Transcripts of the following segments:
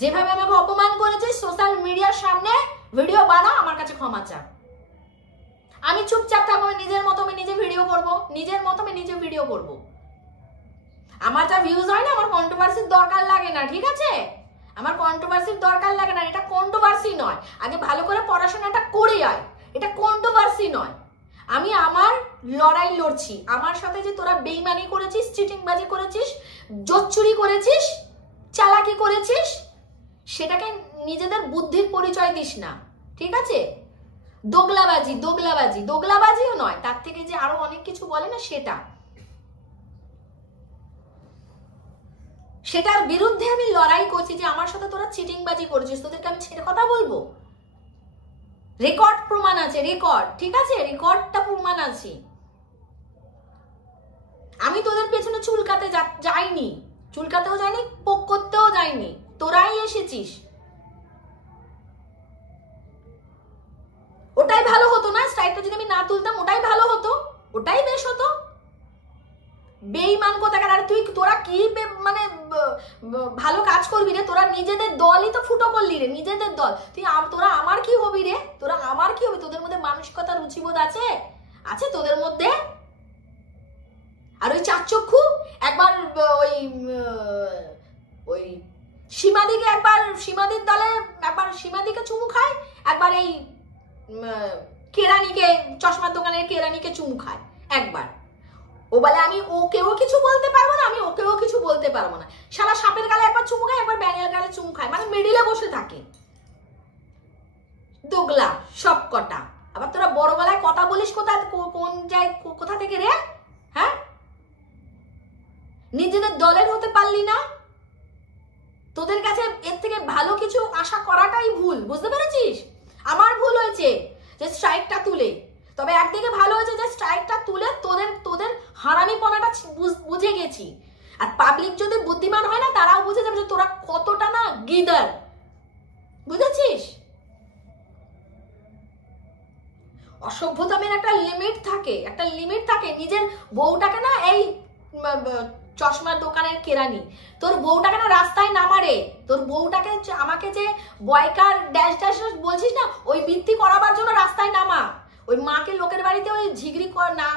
যেভাবে আমাকে অপমান করেছিস সোশ্যাল মিডিয়ার সামনে ভিডিও বানা, আমার কাছে ক্ষমা চা। আমি চুপচাপ থাকবো, নিজের মতো আমি নিজে ভিডিও করব, নিজের মতো আমি নিজে ভিডিও করব। আমার যা ভিউজ হয় না, আমার কন্ট্রোভার্সির দরকার লাগে না, ঠিক আছে? আমার কন্ট্রোভার্সির দরকার লাগে না। এটা কন্ট্রোভার্সি নয়, আগে ভালো করে পড়াশোনাটা করে আয়। এটা কন্ট্রোভার্সি নয়। আমি আমার লড়াই লড়ছি। আমার সাথে যে তোরা বেইমানি করেছিস, চিটিংবাজি করেছিস, জোচ্চুরি করেছিস, চালাকি করেছিস, সেটাকে নিজেদের বুদ্ধির পরিচয় দিস না, ঠিক আছে? দোগলাবাজি, দোগলাবাজি, দোগলাবাজিও নয়, তার থেকে যে আরো অনেক কিছু বলে না, সেটার বিরুদ্ধে আমি লড়াই করছি যে আমার সাথে তোরা চিটিংবাজি করেছিস, তোদেরকে আমি ছেড়ে কথা বলবো? রেকর্ড প্রমাণ আছে, রেকর্ড, ঠিক আছে? রেকর্ডটা প্রমাণ আছে। আমি তোদের পেছনে চুলকাতে যাইনি, চুলকাতেও যাইনি, পোক করতেও যাইনি, তোরাই এসেছিস। ওটাই ভালো হতো না? স্ট্রাইকটা যদি আমি না তুলতাম ওটাই ভালো হতো, ওটাই বেশ হতো। বেঈমান কোথাকার! আর তুই, তোরা কি মানে ভালো কাজ করবি রে? তোরা নিজেদের দলই তো ফুটো করলি রে, নিজেদের দল। তোরা আমার কি হবি রে? তোরা আমার কি হবি? তোদের মধ্যে মানসিকতা, রুচিবোধ আছে? আছে তোদের মধ্যে? আর ওই চারচক্ষু একবার ওই সীমাদিকে, একবার সীমাদির দলে একবার সীমাদিকে চুমু খায়, একবার এই কেরানিকে, চশমার দোকানের কেরানিকে চুমু খায় একবার। ও বলে আমি ওকেও কিছু বলতে পারবো না, আমি ওকেও কিছু বলতে পারবো না। সারা সাপের গালে একবার চুমু খায়, একবার ব্যাঙের গালে চুমু খায়, মানে মিডিলে বসে থাকে। দোগলা সব কটা। আবার তোরা বড় গলায় কথা বলিস কোথা থেকে রে? হ্যাঁ, নিজেদের দলের হতে পারলি না? তোদের কাছে এর থেকে ভালো কিছু আশা করাটাই ভুল, বুঝতে পেরেছিস? আমার ভুল হয়েছে যে স্ট্রাইকটা তুলে, তবে একদিকে ভালো হয়েছে যে স্ট্রাইকটা তুলে তোদের হারামিপনাটা বুঝে গেছি। আর পাবলিক যদি বুদ্ধিমান হয় না, তারাও বুঝে যাবে যে তোরা কতটা না গিদার, বুঝেছিস? অসভ্যতামের একটা লিমিট থাকে, একটা লিমিট থাকে। নিজের বউটাকে না, এই চশমার দোকানের কেরানি, তোর বউটাকে না রাস্তায় নামারে, তোর বউটাকে আমাকে যে বয়কার ড্যাশ ড্যাশ বলছিস না, ওই বৃত্তি করাবার জন্য রাস্তায় নামা। ওই মাকে লোকের বাড়িতে ওই ঝিগড়ি না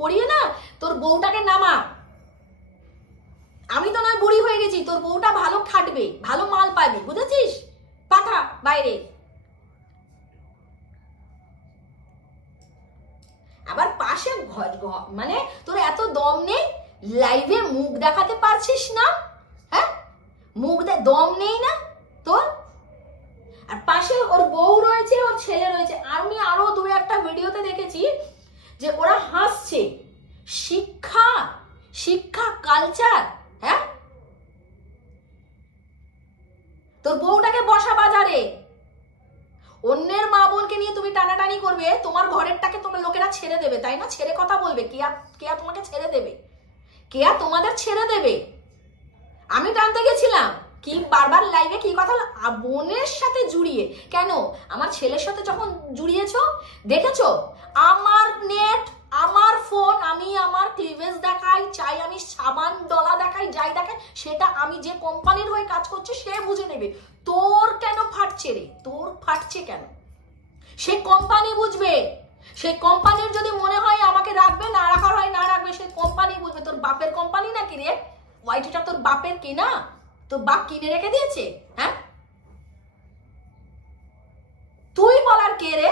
করিয়ে না, তোর বউটাকে নামা। আমি তো নয় বুড়ি হয়ে গেছি, তোর বউটা ভালো খাটবে, ভালো মাল পাবি, বুঝেছিস? পাঠা বাইরে। আবার পাশে মানে তোর এত দম নেই, লাইভে মুখ দেখাতে পারছিস না? হ্যাঁ, মুখ দম নেই না তোর? আর পাশে ওর বউ রয়েছে, ওর ছেলে রয়েছে। আমি আরো দু একটা ভিডিওতে দেখেছি যে ওরা হাসছে। শিক্ষা, শিক্ষা, কালচার। হ্যাঁ, তোর বউটাকে বসা বাজারে, অন্যের মা বোনকে নিয়ে তুমি টানাটানি করবে, তোমার ঘরেরটাকে তোমার লোকেরা ছেড়ে দেবে, তাই না? ছেড়ে কথা বলবে। কেয়া তোমাকে ছেড়ে দেবে? কেয়া তোমাদের ছেড়ে দেবে? আমি টানতে গেছিলাম কি বারবার লাইভে কি কথা, বোনের সাথে জুড়িয়ে কেন? আমার ছেলের সাথে যখন জুড়িয়েছ, দেখেছো আমার নেট, আমার ফোন, আমি আমার ক্লিভেজ দেখাই, চাই আমি সাবান ডলা দেখাই, যাই দেখাই, সেটা আমি যে কোম্পানির হয়ে কাজ করছি সে বুঝে নেবে। তোর কেন ফাটছে রে? তোর ফাটছে কেন? সে কোম্পানি বুঝবে। সেই কোম্পানির যদি মনে হয় আমাকে রাখবে, না রাখার হয় না রাখবে, সেই কোম্পানি বুঝবে। তোর বাপের কোম্পানি নাকি রে? ওয়াইটিটা তোর বাপের কিনা? তোর বাপ কিনে রেখে দিয়েছে? হ্যাঁ, তুই বলার কে রে?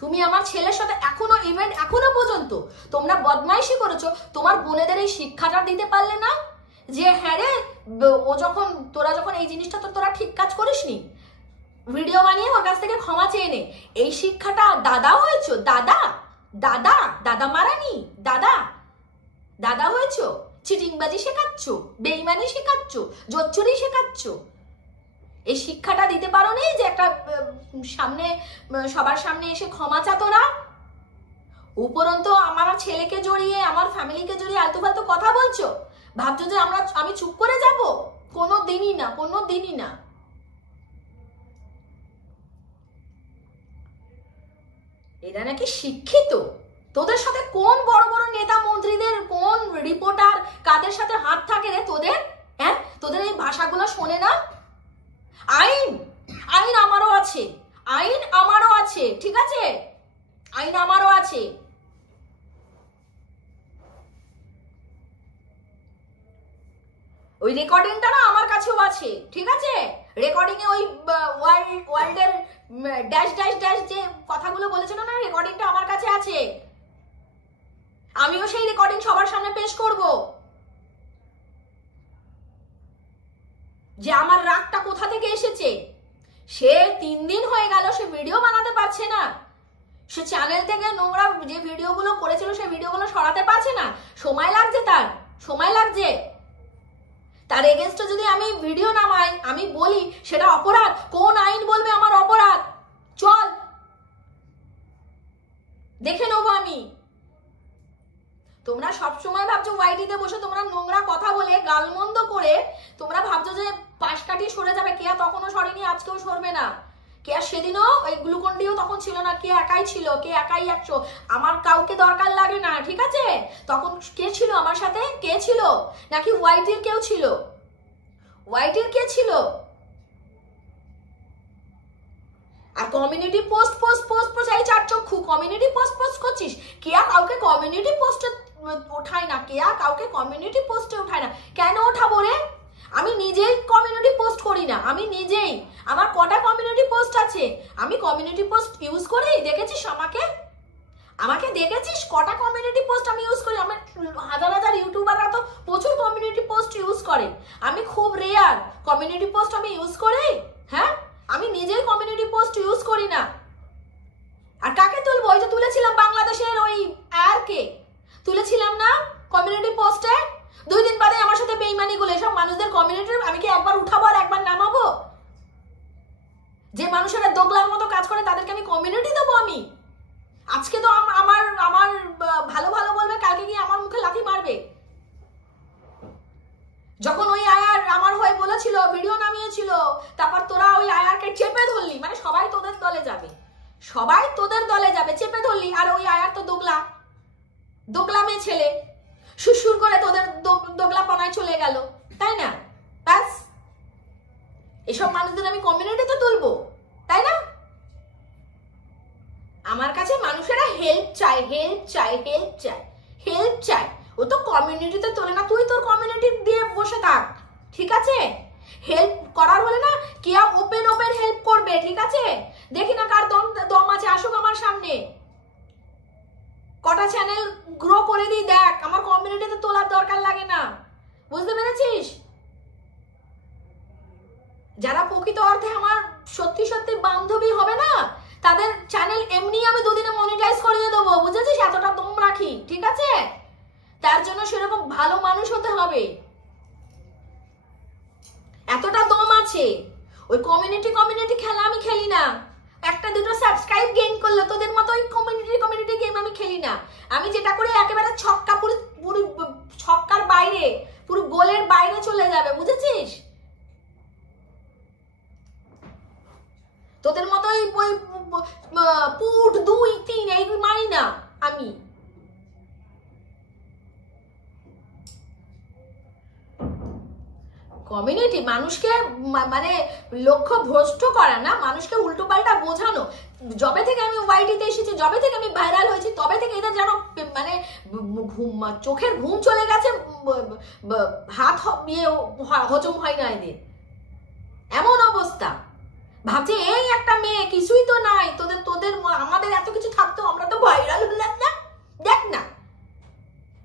তুমি আমার ছেলের সাথে এখনো পর্যন্ত তোমরা বদমাইশি করেছো। তোমার বোনেদের এই শিক্ষাটা দিতে পারলে না যে হ্যাঁ রে, তোরা যখন এই জিনিসটা তোরা ঠিক কাজ করিসনি, ভিডিও বানিয়ে ওর কাছ থেকে ক্ষমা চেয়ে নে। এই শিক্ষাটা দাদা হয়েছো, দাদা দাদা দাদা মারানি, দাদা হয়েছো, চিটিংবাজি শেখাচ্ছ, বেইমানি শেখাচ্ছ, জোচ্চুরি শেখাচ্ছ। এই শিক্ষাটা দিতে পারো নি যে একটা সামনে সবার সামনে এসে ক্ষমা চা তোরা। উপরন্তু আমার ছেলেকে জড়িয়ে, আমার ফ্যামিলিকে জড়িয়ে আলতু ফালতু কথা বলছো, ভাবছো যে আমি চুপ করে যাব? কোনো দিনই না, কোনো দিনই না। এরা নাকি শিক্ষিত। তোদের সাথে কোন বড় বড় নেতা মন্ত্রীদের, কোন রিপোর্টার কাদের সাথে হাত থাকে রে তোদের? হ্যাঁ, তোদের এই ভাষাগুলো শোনে না? আইন আইন আমারও আছে, আইন আমারও আছে, ঠিক আছে, আইন আমারও আছে। ওই রেকর্ডিংটা না আমার কাছেও আছে, ঠিক আছে? রেকর্ডিং এ ওই ওয়ার্ল্ডের ড্যাশ ড্যাশ ড্যাশ যে কথাগুলো বলেছিল না, রেকর্ডিংটা আমার কাছে আছে। আমিও সেই রেকর্ডিং সবার সামনে পেশ করব, যে আমার রাগটা কোথা থেকে এসেছে। সে 3 দিন হয়ে গেল সে ভিডিও বানাতে পারছে না, সে চ্যানেল থেকে নোংরা যে ভিডিওগুলো করেছিল সেই ভিডিওগুলো সরাতে পারছে না, সময় লাগছে, তার সময় লাগছে। তার এগেনস্টে যদি আমি ভিডিও নামাই, আমি বলি সেটা অপরাধ, কোন আইন বলবে আমার অপরাধ? চল দেখে নেবো আমি। তোমরা সবসময় ভাবছো ওয়াইটিতে বসে তোমরা নোংরা কথা বলে গালমন্দ করে তোমরা ভাবছো যে পাশ কাটিয়ে সরে যাবে। কেয়া তখনও সরেনি, আজকেও সরবে না। কেয়া সেদিনও ওই গ্লুকন্ডিও তখন ছিল না, কে একাই ছিল, কে একাই 100। আমার কাউকে দরকার লাগে না, ঠিক আছে? তখন কে ছিল আমার সাথে? কে ছিল? নাকি ওয়াইটির কেউ ছিল? ওয়াইটির কে ছিল? আর community post post post post এই 4 চক্ষু কমিউনিটি পোস্ট পোস্ট করছিস। কেয়া কাউকে কমিউনিটি পোস্টে ওঠায় না, কেয়া কাউকে কমিউনিটি পোস্টে ওঠায় না। কেন ওঠাবো রে? আমি নিজেই কমিউনিটি পোস্ট করি না, আমি নিজেই। আমার কটা কমিউনিটি পোস্ট আছে? আমি কমিউনিটি পোস্ট ইউজ করি? দেখেছিস আমাকে? আমাকে দেখেছিস কটা কমিউনিটি পোস্ট আমি ইউজ করি? আমার হাজার হাজার ইউটিউবাররা তো প্রচুর কমিউনিটি পোস্ট ইউজ করে, আমি খুব রেয়ার কমিউনিটি পোস্ট আমি ইউজ করি। হ্যাঁ, আমি নিজেই কমিউনিটি পোস্ট ইউজ করি না। আর কাকে তুলবো? ওই যে তুলেছিলাম বাংলাদেশের ওই আয়ারকে তুলেছিলাম না কমিউনিটি পোস্টে। 2 দিন বাদে আমার সাথে বেইমানি গুলো, এসব মানুষদের কমিউনিটির আমি কি একবার উঠাবো আর একবার নামাবো? যে মানুষেরা দোগলার মতো কাজ করে তাদেরকে আমি কমিউনিটি দেবো? আমি আজকে তো আমার আমার ভালো ভালো বলবে, কালকে গিয়ে আমার মুখে লাথি মারবে। যখন ওই আয়ার আমার হয়ে বলেছিল, ভিডিও নামিয়েছিল, তারপর তোরা ওই আয়ারকে চেপে ধরলি, মানে সবাই তোদের দলে যাবে, সবাই তোদের দলে যাবে, চেপে ধরলি। আর ওই আয়ার তো দোগলা মেয়ে ছেলে, সুসুর করে তোদের দোগলা পানায় চলে গেল, তাই না? ব্যাস, এসব মানুষদের আমি কমিউনিটিতে তুলবো, তাই না? আমার কাছে মানুষেরা হেল্প চায়, হেল্প চায়, হেল্প চায়, হেল্প চায়। ও তো কমিউনিটিতে তোলে না, তুই তোর কমিউনিটি দিয়ে বসে থাক, ঠিক আছে? হেল্প করার হলে না কেয়া ওপেন ওপেন হেল্প করবে, ঠিক আছে? দেখি না কার দম আছে, আসুক আমার সামনে, কটা চ্যানেল গ্রো করে দিই, দেখ। আমার কমিউনিটিতে তোলার দরকার লাগে না, বুঝতে পেরেছিস? যারা প্রকৃত অর্থে আমার সত্যি সত্যি বান্ধবী হবে না, তাদের চ্যানেল এমনি আমি 2 দিনে মনিটাইজ করিয়ে দেবো, বুঝেছিস? এতটা দম রাখি, ঠিক আছে? তার জন্য সেরকম ভালো মানুষ হতে হবে, এতটা দম আছে। ওই কমিউনিটি খেলা আমি খেলি না। 1-2 সাবস্ক্রাইব গেইন করলো, তোদের মতো ওই কমিউনিটি গেম আমি খেলি না। আমি যেটা করে একেবারে ছক্কা, পুরো ছক্কার বাইরে, পুরো গোলের বাইরে চলে যাবে, বুঝেছিস? তোদের মতো ওই পুট 2-3 এই মারি না আমি। কমিউনিটি মানুষকে মানে লক্ষ্য ভ্রষ্ট করা না, মানুষকে উল্টো পাল্টা বোঝানো। যবে থেকে আমি ওয়াইটিতে এসেছি, যবে থেকে আমি ভাইরাল হয়েছি, তবে থেকে এদের যেন মানে চোখের ঘুম চলে গেছে, হাত হজম হয় না এদের, এমন অবস্থা। ভাবছে এই একটা মেয়ে, কিছুই তো নাই, তোদের আমাদের এত কিছু থাকতো, আমরা তো ভাইরাল হলাম না। দেখ না,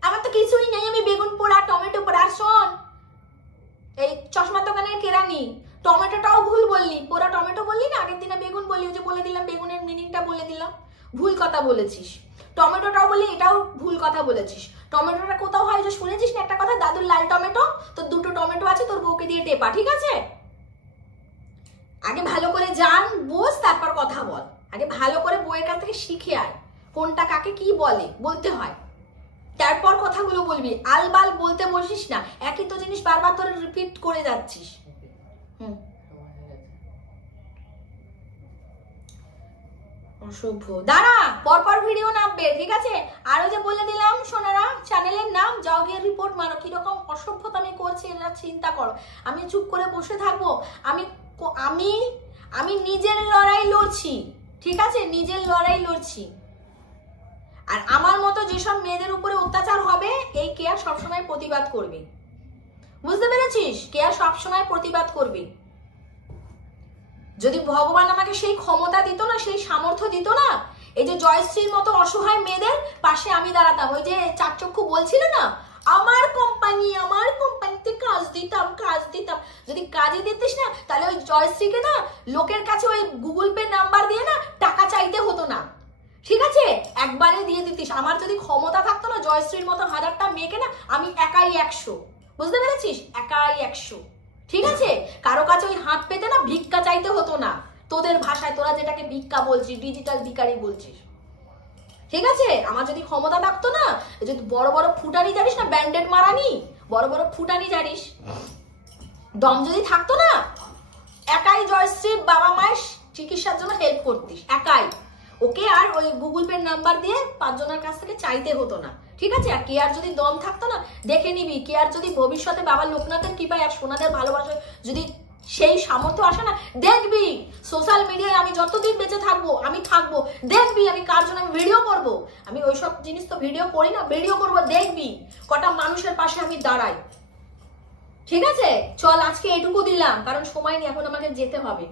আমার তো কিছুই নেই, আমি বেগুন পোড়া, টমেটো পোড়া। শোন, এই চশমা দোকানের কেরানি, টমেটোটাও ভুল বললি, পোড়া টমেটো বললি না, আগের দিনে বেগুন বললি, যে বলে দিলাম বেগুনের মিনিংটা বলে দিলাম, ভুল কথা বলেছিস। টমেটোটাও বললি, এটাও ভুল কথা বলেছিস। টমেটোটা কোথাও হয় যে শুনেছিস না একটা কথা, দাদুর লাল টমেটো, তোর 2টো টমেটো আছে, তোর বউকে দিয়ে টেপা, ঠিক আছে? আগে ভালো করে জান, বোঝ, তারপর কথা বল। আগে ভালো করে বইয়ের কাছ থেকে শিখে আয় কোনটা কাকে কি বলতে হয়, তারপর কথাগুলো বলবি। আলবাল বলতে বসিস না, একই তো জিনিস বারবার ধরে রিপিট করে যাচ্ছিস। অসভ্য। দাঁড়া, পরপর ভিডিও নামবে, ঠিক আছে? আরো যে বলে দিলাম সোনারা, চ্যানেলের নাম, যাও গিয়ে রিপোর্ট মারো। কিরকম অসভ্যতা আমি করছি এটা চিন্তা করো। আমি চুপ করে বসে থাকবো? আমি আমি আমি নিজের লড়াই লড়ছি, ঠিক আছে, নিজের লড়াই লড়ছি। আর আমার মতো যেসব মেয়েদের উপরে অত্যাচার হবে, এই কেয়া সবসময় প্রতিবাদ করবে, বুঝতে পেরেছিস? কেয়া সবসময় প্রতিবাদ করবে। যদি ভগবান আমাকে সেই ক্ষমতা দিত না, সেই সামর্থ্য দিত না, এই যে জয়শ্রীর মতো অসহায় মেয়েদের পাশে আমি দাঁড়াতাম। ওই যে চারচক্ষু বলছিল না, আমার কোম্পানিতে কাজ দিতাম। যদি কাজে দিতিস না, তাহলে ওই জয়শ্রীকে না লোকের কাছে ওই গুগল পে নাম্বার দিয়ে না টাকা চাইতে হতো না, ঠিক আছে, একবারে দিয়ে দিতিস। আমার যদি ক্ষমতা থাকতো না, জয়শ্রীর মতো 1000টা মেয়েকে না আমি একাই 100, বুঝতে পেরেছিস, একাই 100, ঠিক আছে। কারো কাছে ওই হাত পেতে না ভিক্ষা চাইতে হতো না, তোদের ভাষায় তোরা যেটাকে ভিক্ষা বলছিস, ডিজিটাল ভিখারি বলছিস, ঠিক আছে। আমার যদি ক্ষমতা থাকতো না, যদি বড় বড় ফুটানি জানিস না, ব্যান্ডেড মারানি, বড় বড় ফুটানি জানিস, দম যদি থাকতো না, একাই জয়শ্রীর বাবা মায়ের চিকিৎসার জন্য হেল্প করতিস, একাই। ওকে আর ওই গুগল পে নাম্বার দিয়ে 5 জনের কাছ থেকে চাইতে হতো না, ঠিক আছে। আর কেয়ার যদি দম থাকতো না, দেখে নিবি, কেয়ার যদি ভবিষ্যতে বাবা লোকনাথের কৃপায় আর সোনাদের ভালোবাসায় যদি সেই সামর্থ্য আসে না, দেখবি সোশ্যাল মিডিয়ায় আমি যতদিন বেঁচে থাকবো, আমি থাকবো, দেখবি আমি কার জন্য আমি ভিডিও করব। আমি ওইসব জিনিস তো ভিডিও করি না, ভিডিও করব, দেখবি কটা মানুষের পাশে আমি দাঁড়াই, ঠিক আছে। চল আজকে এটুকু দিলাম, কারণ সময় নেই, এখন আমাকে যেতে হবে।